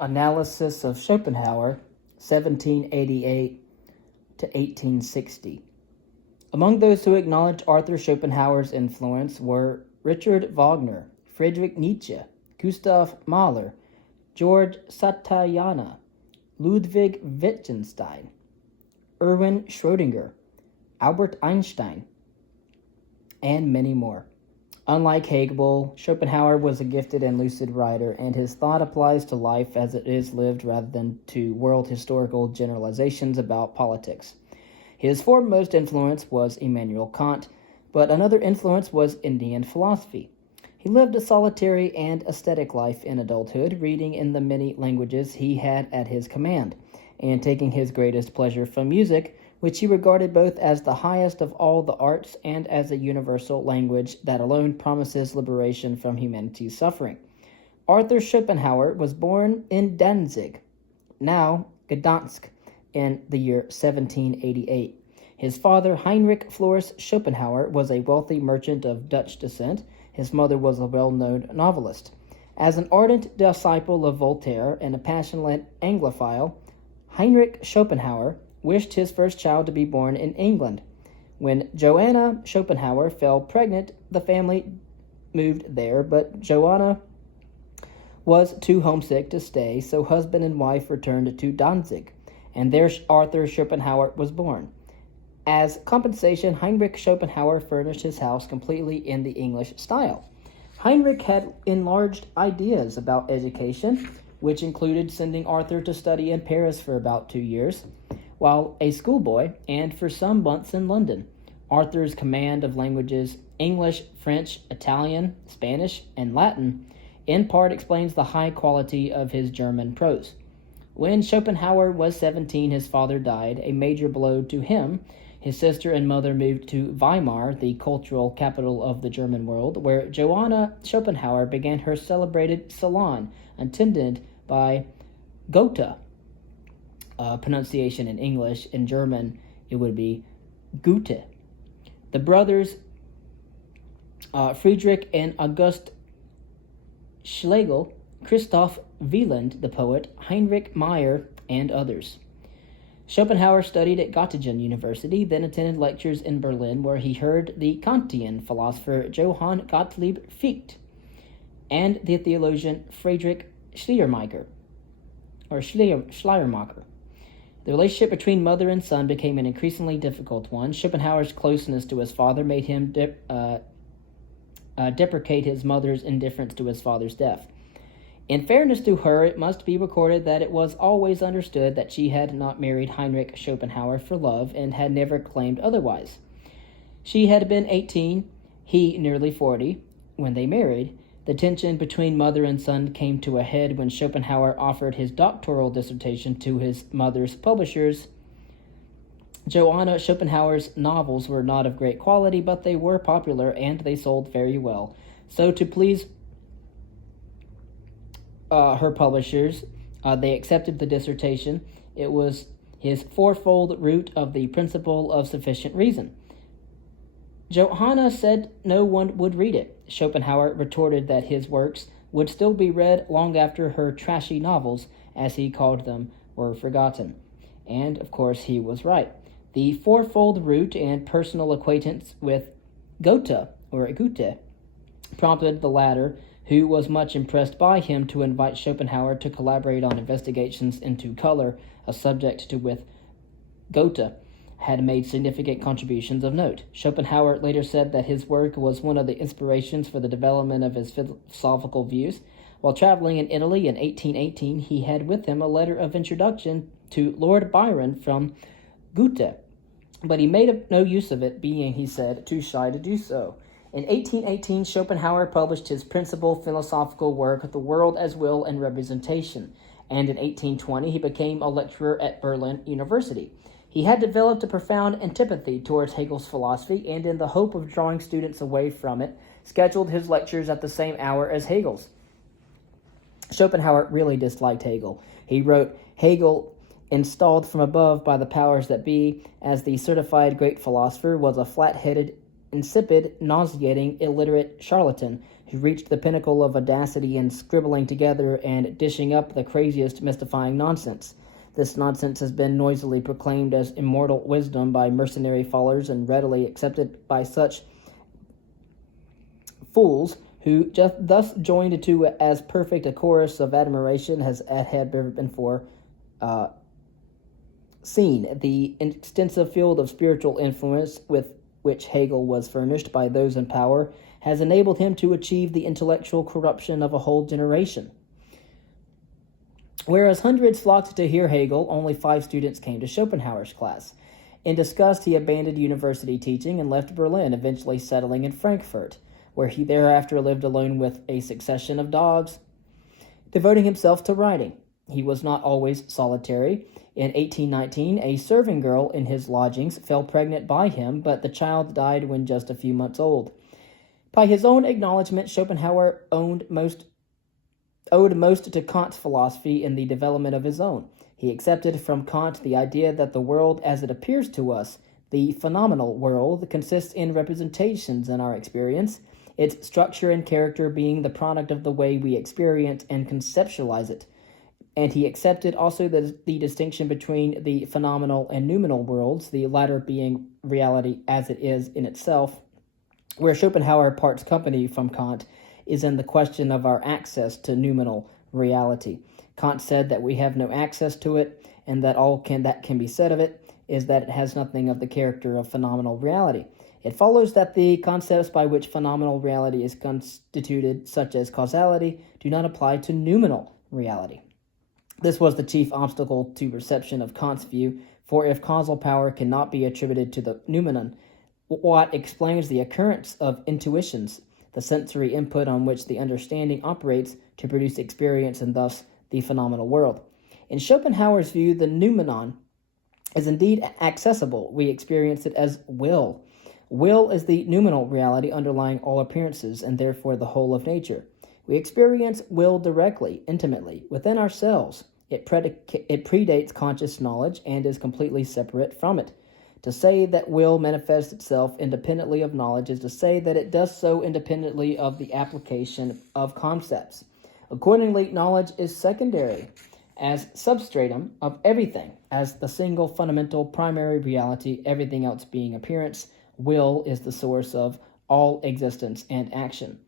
Analysis of Schopenhauer, 1788 to 1860. Among those who acknowledged Arthur Schopenhauer's influence were Richard Wagner, Friedrich Nietzsche, Gustav Mahler, George Santayana, Ludwig Wittgenstein, Erwin Schrödinger, Albert Einstein, and many more. Unlike Hegel, Schopenhauer was a gifted and lucid writer, and his thought applies to life as it is lived rather than to world historical generalizations about politics. His foremost influence was Immanuel Kant, but another influence was Indian philosophy. He lived a solitary and ascetic life in adulthood, reading in the many languages he had at his command, and taking his greatest pleasure from music, which he regarded both as the highest of all the arts and as a universal language that alone promises liberation from humanity's suffering. Arthur Schopenhauer was born in Danzig, now Gdansk, in the year 1788. His father, Heinrich Floris Schopenhauer, was a wealthy merchant of Dutch descent. His mother was a well-known novelist. As an ardent disciple of Voltaire and a passionate Anglophile, Heinrich Schopenhauer wished his first child to be born in England. When Johanna Schopenhauer fell pregnant, the family moved there, but Johanna was too homesick to stay, so husband and wife returned to Danzig, and there Arthur Schopenhauer was born. As compensation, Heinrich Schopenhauer furnished his house completely in the English style. Heinrich had enlarged ideas about education, which included sending Arthur to study in Paris for about 2 years, while a schoolboy, and for some months in London. Arthur's command of languages English, French, Italian, Spanish, and Latin in part explains the high quality of his German prose. When Schopenhauer was 17, his father died, a major blow to him. His sister and mother moved to Weimar, the cultural capital of the German world, where Johanna Schopenhauer began her celebrated salon, attended by Goethe. Pronunciation in English. In German, it would be Goethe. The brothers Friedrich and August Schlegel, Christoph Wieland, the poet, Heinrich Meyer, and others. Schopenhauer studied at Göttingen University, then attended lectures in Berlin, where he heard the Kantian philosopher Johann Gottlieb Fichte and the theologian Friedrich Schleiermacher. The relationship between mother and son became an increasingly difficult one. Schopenhauer's closeness to his father made him deprecate his mother's indifference to his father's death. In fairness to her, it must be recorded that it was always understood that she had not married Heinrich Schopenhauer for love and had never claimed otherwise. She had been 18, he nearly 40, when they married. The tension between mother and son came to a head when Schopenhauer offered his doctoral dissertation to his mother's publishers. Johanna Schopenhauer's novels were not of great quality, but they were popular and they sold very well. So to please her publishers, they accepted the dissertation. It was his fourfold root of the principle of sufficient reason. Johanna said no one would read it. Schopenhauer retorted that his works would still be read long after her trashy novels, as he called them, were forgotten. And, of course, he was right. The fourfold root and personal acquaintance with Goethe prompted the latter, who was much impressed by him, to invite Schopenhauer to collaborate on investigations into color, a subject to which Goethe had made significant contributions of note. Schopenhauer later said that his work was one of the inspirations for the development of his philosophical views. While traveling in Italy in 1818, he had with him a letter of introduction to Lord Byron from Goethe, but he made no use of it, being, he said, too shy to do so. In 1818, Schopenhauer published his principal philosophical work, The World as Will and Representation, and in 1820 he became a lecturer at Berlin University. He had developed a profound antipathy towards Hegel's philosophy, and in the hope of drawing students away from it, scheduled his lectures at the same hour as Hegel's. Schopenhauer really disliked Hegel. He wrote, Hegel, installed from above by the powers that be as the certified great philosopher, was a flat-headed insipid, nauseating, illiterate charlatan who reached the pinnacle of audacity in scribbling together and dishing up the craziest mystifying nonsense. This nonsense has been noisily proclaimed as immortal wisdom by mercenary followers and readily accepted by such fools who just thus joined to as perfect a chorus of admiration as had ever before seen. The extensive field of spiritual influence with which Hegel was furnished by those in power has enabled him to achieve the intellectual corruption of a whole generation. Whereas hundreds flocked to hear Hegel, only 5 students came to Schopenhauer's class. In disgust, he abandoned university teaching and left Berlin, eventually settling in Frankfurt, where he thereafter lived alone with a succession of dogs, devoting himself to writing. He was not always solitary. In 1819, a serving girl in his lodgings fell pregnant by him, but the child died when just a few months old. By his own acknowledgment, Schopenhauer owed most to Kant's philosophy in the development of his own. He accepted from Kant the idea that the world as it appears to us, the phenomenal world, consists in representations in our experience, its structure and character being the product of the way we experience and conceptualize it. And he accepted also the distinction between the phenomenal and noumenal worlds, the latter being reality as it is in itself. Where Schopenhauer parts company from Kant is in the question of our access to noumenal reality. Kant said that we have no access to it, and that all that can be said of it is that it has nothing of the character of phenomenal reality. It follows that the concepts by which phenomenal reality is constituted, such as causality, do not apply to noumenal reality. This was the chief obstacle to reception of Kant's view, for if causal power cannot be attributed to the noumenon, what explains the occurrence of intuitions, the sensory input on which the understanding operates to produce experience and thus the phenomenal world? In Schopenhauer's view, the noumenon is indeed accessible. We experience it as will. Will is the noumenal reality underlying all appearances and therefore the whole of nature. We experience will directly, intimately, within ourselves. It predates conscious knowledge and is completely separate from it. To say that will manifests itself independently of knowledge is to say that it does so independently of the application of concepts. Accordingly, knowledge is secondary as substratum of everything, as the single fundamental primary reality, everything else being appearance. Will is the source of all existence and action.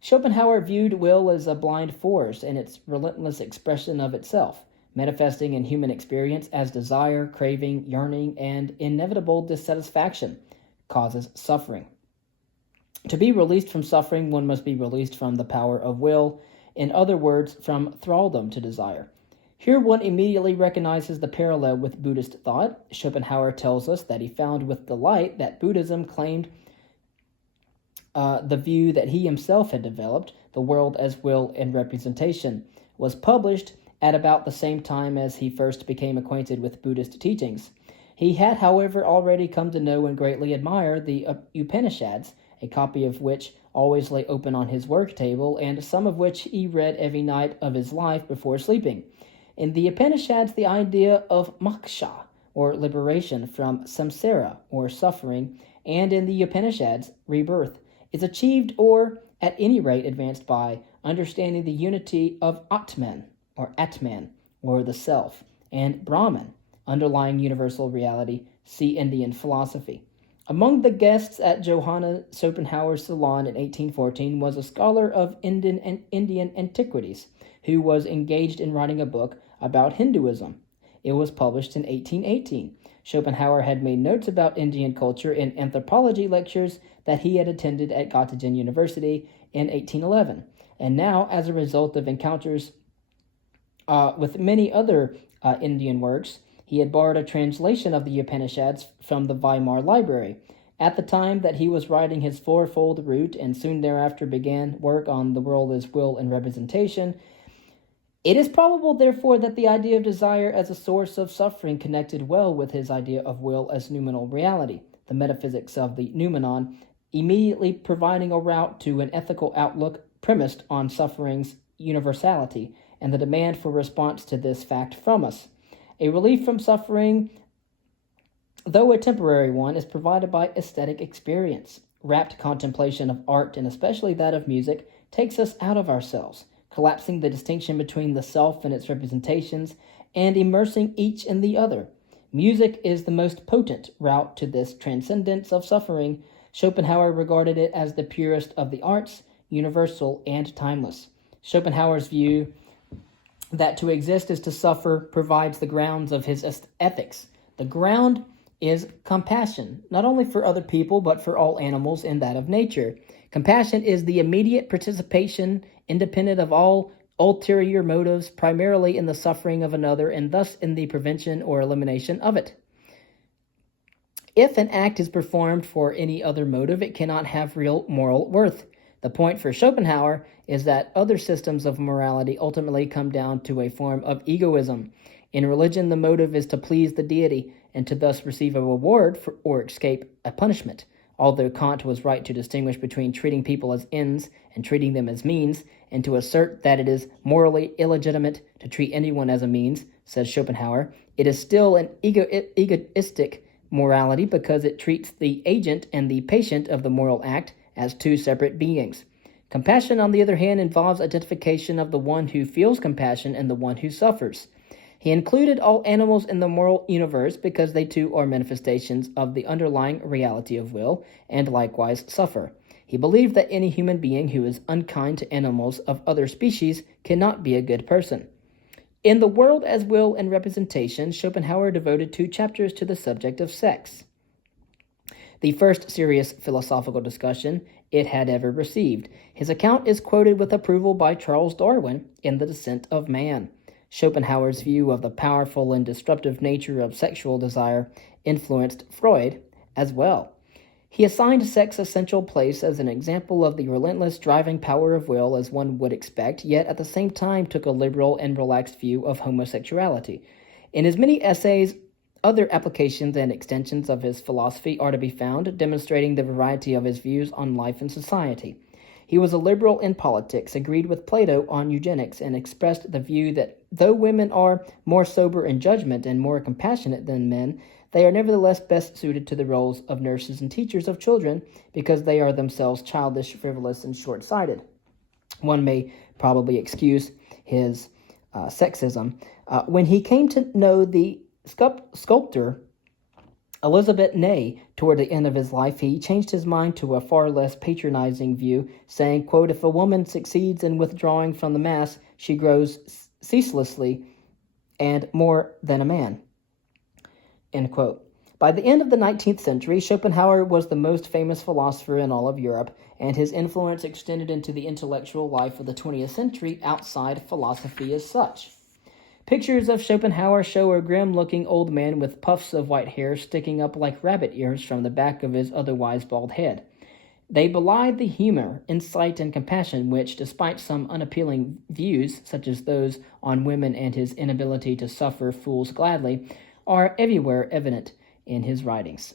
Schopenhauer viewed will as a blind force in its relentless expression of itself, manifesting in human experience as desire, craving, yearning, and inevitable dissatisfaction, causes suffering. To be released from suffering, one must be released from the power of will, in other words, from thraldom to desire. Here one immediately recognizes the parallel with Buddhist thought. Schopenhauer tells us that he found with delight that Buddhism claimed the view that he himself had developed, the world as will and representation, was published at about the same time as he first became acquainted with Buddhist teachings. He had, however, already come to know and greatly admire the Upanishads, a copy of which always lay open on his work table, and some of which he read every night of his life before sleeping. In the Upanishads, the idea of moksha, or liberation from samsara, or suffering, and in the Upanishads, rebirth, is achieved or, at any rate, advanced by understanding the unity of Atman, or the self, and Brahman, underlying universal reality, see Indian philosophy. Among the guests at Johanna Schopenhauer's salon in 1814 was a scholar of Indian antiquities, who was engaged in writing a book about Hinduism. It was published in 1818. Schopenhauer had made notes about Indian culture in anthropology lectures that he had attended at Göttingen University in 1811. And now, as a result of encounters with many other Indian works, he had borrowed a translation of the Upanishads from the Weimar Library. At the time that he was writing his fourfold root and soon thereafter began work on the world as will and representation, it is probable, therefore, that the idea of desire as a source of suffering connected well with his idea of will as noumenal reality, the metaphysics of the noumenon, immediately providing a route to an ethical outlook premised on suffering's universality and the demand for response to this fact from us. A relief from suffering, though a temporary one, is provided by aesthetic experience. rapt contemplation of art, and especially that of music, takes us out of ourselves, collapsing the distinction between the self and its representations, and immersing each in the other. Music is the most potent route to this transcendence of suffering. Schopenhauer regarded it as the purest of the arts, universal and timeless. Schopenhauer's view that to exist is to suffer provides the grounds of his ethics. The ground is compassion, not only for other people, but for all animals and that of nature. Compassion is the immediate participation, independent of all ulterior motives, primarily in the suffering of another, and thus in the prevention or elimination of it. If an act is performed for any other motive, it cannot have real moral worth. The point for Schopenhauer is that other systems of morality ultimately come down to a form of egoism. In religion, the motive is to please the deity and to thus receive a reward or escape a punishment. Although Kant was right to distinguish between treating people as ends and treating them as means, and to assert that it is morally illegitimate to treat anyone as a means, says Schopenhauer, it is still an egoistic morality because it treats the agent and the patient of the moral act as two separate beings. Compassion, on the other hand, involves identification of the one who feels compassion and the one who suffers. He included all animals in the moral universe because they too are manifestations of the underlying reality of will and likewise suffer. He believed that any human being who is unkind to animals of other species cannot be a good person. In The World as Will and Representation, Schopenhauer devoted 2 chapters to the subject of sex, the first serious philosophical discussion it had ever received. His account is quoted with approval by Charles Darwin in The Descent of Man. Schopenhauer's view of the powerful and disruptive nature of sexual desire influenced Freud as well. He assigned sex a central place as an example of the relentless driving power of will, as one would expect, yet at the same time took a liberal and relaxed view of homosexuality. In his many essays, other applications and extensions of his philosophy are to be found, demonstrating the variety of his views on life and society. He was a liberal in politics, agreed with Plato on eugenics, and expressed the view that though women are more sober in judgment and more compassionate than men, they are nevertheless best suited to the roles of nurses and teachers of children because they are themselves childish, frivolous, and short-sighted. One may probably excuse his sexism. When he came to know the sculptor Elizabeth Ney toward the end of his life, he changed his mind to a far less patronizing view, saying, quote, "If a woman succeeds in withdrawing from the mass, she grows ceaselessly and more than a man," end quote. By the end of the 19th century, Schopenhauer was the most famous philosopher in all of Europe, and his influence extended into the intellectual life of the 20th century outside philosophy as such. Pictures of Schopenhauer show a grim-looking old man with puffs of white hair sticking up like rabbit ears from the back of his otherwise bald head. They belied the humor, insight, and compassion which, despite some unappealing views, such as those on women and his inability to suffer fools gladly, are everywhere evident in his writings.